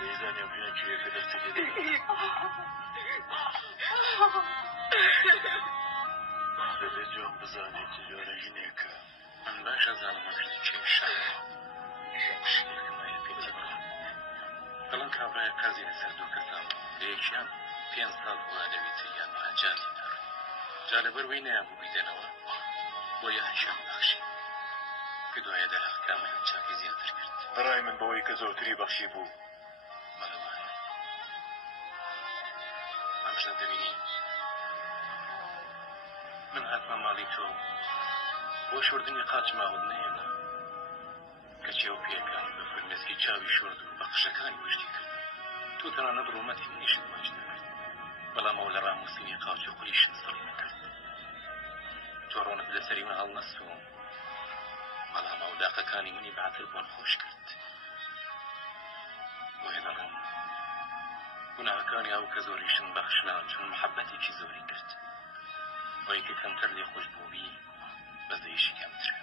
بيزاني وبينك كيف قدرت كده بجوم بزاني تجارة هناك من باشا زالما في تشيشا لكن ما يبيتي فلن كابرايا كازي لسردو كسام ليكيان فين صال هو لبيتيان وهجاتي دار جالبر وينيا مبيدنوا ويا هشام بخشي كدوية دلق كاملا شاكي زيادر كرت براي من بوي كزوتري بخشي بو ملوايا أمجد دميني من هاتما مالي تو بۆ شوردنی قاچما ودنەهێنا کە چێوپیەکانی بە فرمێسکی چاوی شورد و بە قژەکانی وشتی کرد تۆ تەنانەت ڕوومەتی منیشت ماچ دەکرد بەڵام ئەو لە ڕاموسینی قاچ و قولیشت سەڵی نەکرد تۆ ڕۆنت لەسەری من هەڵنەستوم بەڵام ئەو داقەکانی منی بەعتر بۆن خۆش کرد بۆیە دەڵێم گوناهەکانی ئەو کە زۆریشن بەخشنان چون محەبەتێکی زۆری کرد بۆی کە کەمتر لێ خۆش بووبی بەزەیشی کەمترە